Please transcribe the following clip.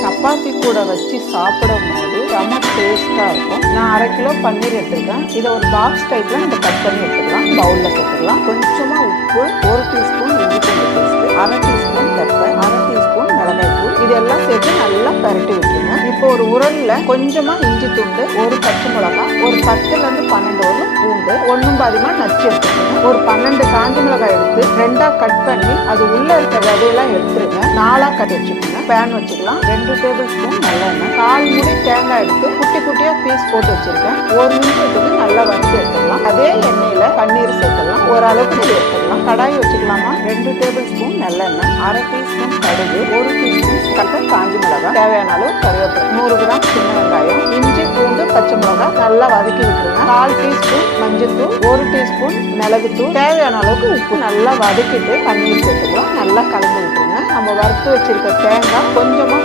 சப்பாத்தி கூட வச்சு சாப்பிடும் போது ரொம்ப டேஸ்டா இருக்கும். நான் 1/2 கிலோ பன்னீர் எடுத்துருக்கேன். இதை ஒரு பாக்ஸ் டைப்ல நம்ம கட் பண்ணி எடுத்துக்கலாம். பவுல்ல சேர்த்துக்கலாம். கொஞ்சமா உப்பு, 1 டீஸ்பூன் இஞ்சி பூண்டு பேஸ்ட், 1/2 டீஸ்பூன் பெப்பர், 1/2 டீஸ்பூன் மிளகாய் தூள், இதெல்லாம் சேர்த்து நல்லா பரட்டி விட்டுருங்க. இப்போ ஒரு உரல்ல கொஞ்சமா இஞ்சி துண்டு, ஒரு பச்சை மிளகாய், ஒரு 10ல இருந்து 12 ஒரு பூண்டு, ஒன்னும் பாதிமா நச்சு எடுத்துக்கோங்க. ஒரு 12 காஞ்ச மிளகாய் எடுத்து 2ஆ கட் பண்ணி அது உள்ள இருக்க விதையெல்லாம் எடுத்துருங்க. 4ஆ கட் வச்சுக்கோங்க. பேன் வச்சுக்கலாம். 2 டேபிள் ஸ்பூன் நல்லெண்ணெய், 1/4 மூடி தேங்காய் எடுத்து குட்டி குட்டியா பீஸ் போட்டு வச்சிருக்கேன். 1 நிமிஷத்துக்கு நல்லா வறுத்து எடுத்துக்கலாம். அதே எண்ணெயில பன்னீர் சேர்த்துக்கலாம். ஓரளவுக்கு எடுத்துக்கலாம். கடாய் வச்சுக்கலாமா. 2 டேபிள் ஸ்பூன் நல்லெண்ணெய், 1/2 டீஸ்பூன் கடுகு, 1 டீஸ்பூன் காஞ்ச மிளகாய், தேவையான அளவு கருவேப்பிலை, 100 கிராம் சின்ன வெங்காயம், இஞ்சி பூண்டு பச்சை மிளகாய் நல்லா வதக்கி விட்டுருங்க. 1/4 டீஸ்பூன் மஞ்சள்தூள், 1 டீஸ்பூன் மிளகுத்தூள், தேவையான அளவுக்கு உப்பு நல்லா வதக்கிட்டு பன்னீர் சேர்த்துக்கலாம். நல்லா கலந்து விட்டுருங்க. நம்ம வறுத்து வச்சிருக்க தேங்காய் கொஞ்சமா